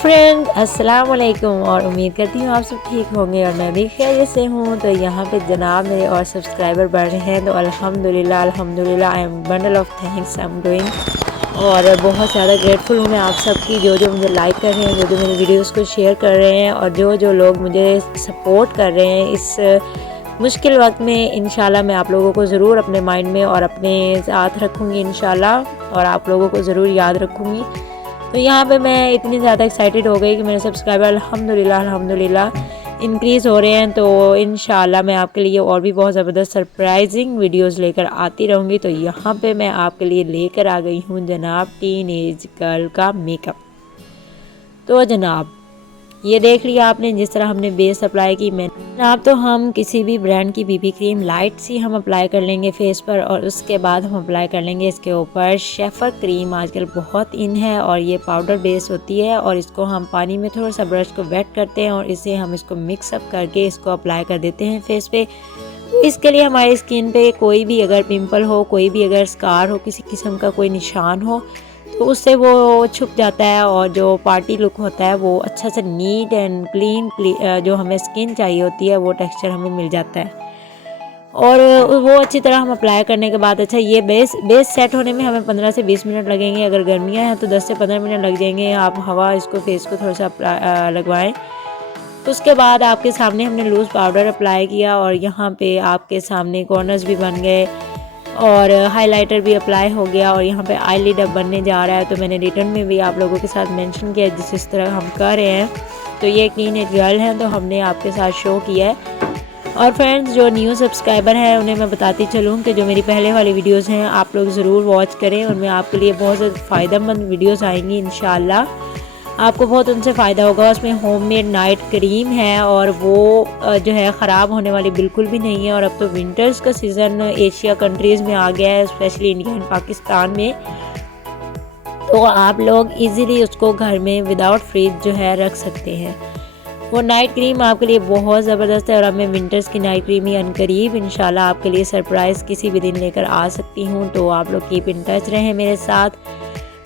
Friend अस्सलाम वालेकुम और उम्मीद करती हूँ आप सब ठीक होंगे और मैं भी खैरियत से हूँ। तो यहाँ पे जनाब मेरे और सब्सक्राइबर बढ़ रहे हैं, तो अल्हम्दुलिल्लाह अल्हम्दुलिल्लाह I am bundle of thanks I am doing. और बहुत ज़्यादा ग्रेटफुल हूँ मैं आप सबकी, जो जो मुझे लाइक कर रहे हैं, जो जो मेरे वीडियोज़ को शेयर कर रहे हैं और जो जो लोग मुझे सपोर्ट कर रहे हैं इस मुश्किल वक्त में। इंशाल्लाह मैं आप लोगों को ज़रूर अपने माइंड में और अपने साथ रखूँगी इंशाल्लाह, और आप लोगों को ज़रूर याद रखूँगी। तो यहाँ पे मैं इतनी ज़्यादा एक्साइटेड हो गई कि मेरे सब्सक्राइबर अल्हम्दुलिल्लाह अल्हम्दुलिल्लाह इंक्रीज़ हो रहे हैं। तो इंशाल्लाह मैं आपके लिए और भी बहुत ज़बरदस्त सरप्राइजिंग वीडियोस लेकर आती रहूँगी। तो यहाँ पे मैं आपके लिए लेकर आ गई हूँ जनाब टीनेज गर्ल का मेकअप। तो जनाब ये देख लिया आपने, जिस तरह हमने बेस अप्लाई की मैंने जनाब, तो हम किसी भी ब्रांड की बीबी क्रीम लाइट सी हम अप्लाई कर लेंगे फेस पर, और उसके बाद हम अप्लाई कर लेंगे इसके ऊपर शेफर क्रीम। आजकल बहुत इन है और ये पाउडर बेस होती है, और इसको हम पानी में थोड़ा सा ब्रश को वेट करते हैं और इसे हम इसको मिक्सअप करके इसको अप्लाई कर देते हैं फेस पे। इसके लिए हमारी स्किन पे कोई भी अगर पिंपल हो, कोई भी अगर स्कार हो, किसी किस्म का कोई निशान हो, तो उससे वो छुप जाता है और जो पार्टी लुक होता है वो अच्छा से नीट एंड क्लीन जो हमें स्किन चाहिए होती है वो टेक्सचर हमें मिल जाता है। और वो अच्छी तरह हम अप्लाई करने के बाद, अच्छा ये बेस सेट होने में हमें 15 से 20 मिनट लगेंगे। अगर गर्मियाँ हैं तो 10 से 15 मिनट लग जाएंगे। आप हवा इसको फेस को थोड़ा सा लगवाएं। तो उसके बाद आपके सामने हमने लूज़ पाउडर अप्लाई किया और यहाँ पे आपके सामने कॉर्नर्स भी बन गए और हाइलाइटर भी अप्लाई हो गया, और यहाँ पे आईलिड अब बनने जा रहा है। तो मैंने रिटर्न में भी आप लोगों के साथ मेंशन किया जिस तरह हम कर रहे हैं। तो ये टीनेज गर्ल हैं तो हमने आपके साथ शो किया है। और फ्रेंड्स जो न्यू सब्सक्राइबर हैं उन्हें मैं बताती चलूँ कि जो मेरी पहले वाली वीडियोस हैं आप लोग ज़रूर वॉच करें, उनमें आपके लिए बहुत ज़्यादा फ़ायदेमंद वीडियोस आएंगी इंशाल्लाह, आपको बहुत उनसे फ़ायदा होगा। उसमें होममेड नाइट क्रीम है और वो जो है ख़राब होने वाली बिल्कुल भी नहीं है। और अब तो विंटर्स का सीज़न एशिया कंट्रीज़ में आ गया है, स्पेशली इंडिया एंड पाकिस्तान में, तो आप लोग इजीली उसको घर में विदाउट फ्रिज जो है रख सकते हैं। वो नाइट क्रीम आपके लिए बहुत ज़बरदस्त है, और अब मैं विंटर्स की नाइट क्रीम ही अनकरीब इंशाल्लाह आपके लिए सरप्राइज़ किसी भी दिन लेकर आ सकती हूँ। तो आप लोग कीप इन टच रहें मेरे साथ।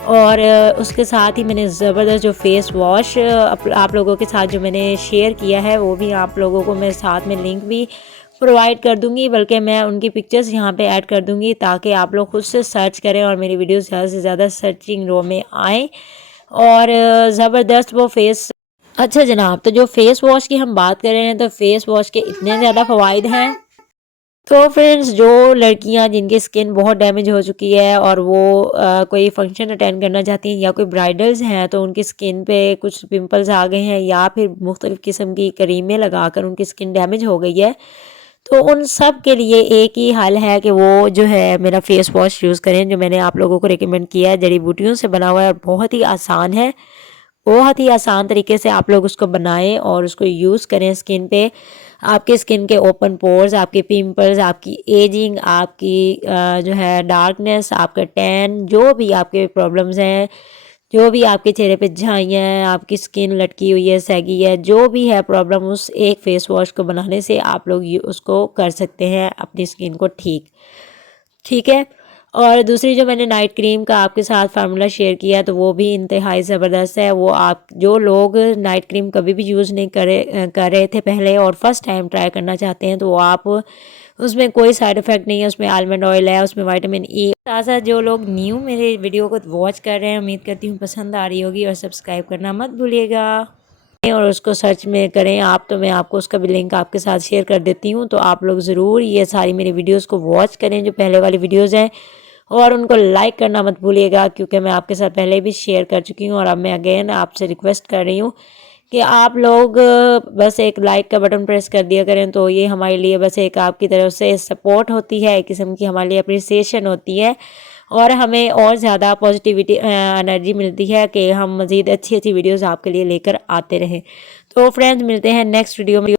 और उसके साथ ही मैंने ज़बरदस्त जो फेस वॉश आप लोगों के साथ जो मैंने शेयर किया है वो भी आप लोगों को मैं साथ में लिंक भी प्रोवाइड कर दूंगी, बल्कि मैं उनकी पिक्चर्स यहाँ पे ऐड कर दूंगी ताकि आप लोग खुद से सर्च करें और मेरी वीडियोस ज़्यादा से ज़्यादा सर्चिंग रो में आएँ। और ज़बरदस्त वो फेस। अच्छा जनाब, तो जो फेस वॉश की हम बात कर रहे हैं तो फेस वॉश के इतने ज़्यादा फ़वाइद हैं। तो फ्रेंड्स जो लड़कियां जिनकी स्किन बहुत डैमेज हो चुकी है और वो कोई फंक्शन अटेंड करना चाहती हैं, या कोई ब्राइडल्स हैं तो उनकी स्किन पे कुछ पिंपल्स आ गए हैं, या फिर मुख्तलिफ़ किस्म की क्रीमें लगाकर उनकी स्किन डैमेज हो गई है, तो उन सब के लिए एक ही हल है कि वो जो है मेरा फेस वॉश यूज़ करें, जो मैंने आप लोगों को रिकमेंड किया है। जड़ी बूटियों से बना हुआ है और बहुत ही आसान है। बहुत ही आसान तरीके से आप लोग उसको बनाएं और उसको यूज़ करें स्किन पे। आपके स्किन के ओपन पोर्स, आपके पिंपल्स, आपकी एजिंग, आपकी जो है डार्कनेस, आपका टैन, जो भी आपके प्रॉब्लम्स हैं, जो भी आपके चेहरे पे झाइयाँ हैं, आपकी स्किन लटकी हुई है, सैगी है, जो भी है प्रॉब्लम, उस एक फेस वॉश को बनाने से आप लोग उसको कर सकते हैं अपनी स्किन को ठीक। ठीक है। और दूसरी जो मैंने नाइट क्रीम का आपके साथ फार्मूला शेयर किया तो वो भी इंतहाई ज़बरदस्त है। वो आप जो लोग नाइट क्रीम कभी भी यूज़ नहीं कर रहे थे पहले और फर्स्ट टाइम ट्राई करना चाहते हैं, तो वो आप उसमें कोई साइड इफ़ेक्ट नहीं है, उसमें आलमंड ऑयल है, उसमें विटामिन ई। साथ साथ जो लोग न्यू मेरे वीडियो को वॉच कर रहे हैं, उम्मीद करती हूँ पसंद आ रही होगी, और सब्सक्राइब करना मत भूलिएगा और उसको सर्च में करें आप, तो मैं आपको उसका भी लिंक आपके साथ शेयर कर देती हूँ। तो आप लोग ज़रूर ये सारी मेरी वीडियोस को वॉच करें जो पहले वाली वीडियोस हैं, और उनको लाइक करना मत भूलिएगा, क्योंकि मैं आपके साथ पहले भी शेयर कर चुकी हूँ और अब मैं अगेन आपसे रिक्वेस्ट कर रही हूँ कि आप लोग बस एक लाइक का बटन प्रेस कर दिया करें। तो ये हमारे लिए बस एक आपकी तरफ से सपोर्ट होती है, एक किस्म की हमारे लिए अप्रिसिएशन होती है, और हमें और ज़्यादा पॉजिटिविटी एनर्जी मिलती है कि हम मज़ीद अच्छी अच्छी वीडियोज़ आपके लिए लेकर आते रहें। तो फ्रेंड्स मिलते हैं नेक्स्ट वीडियो में।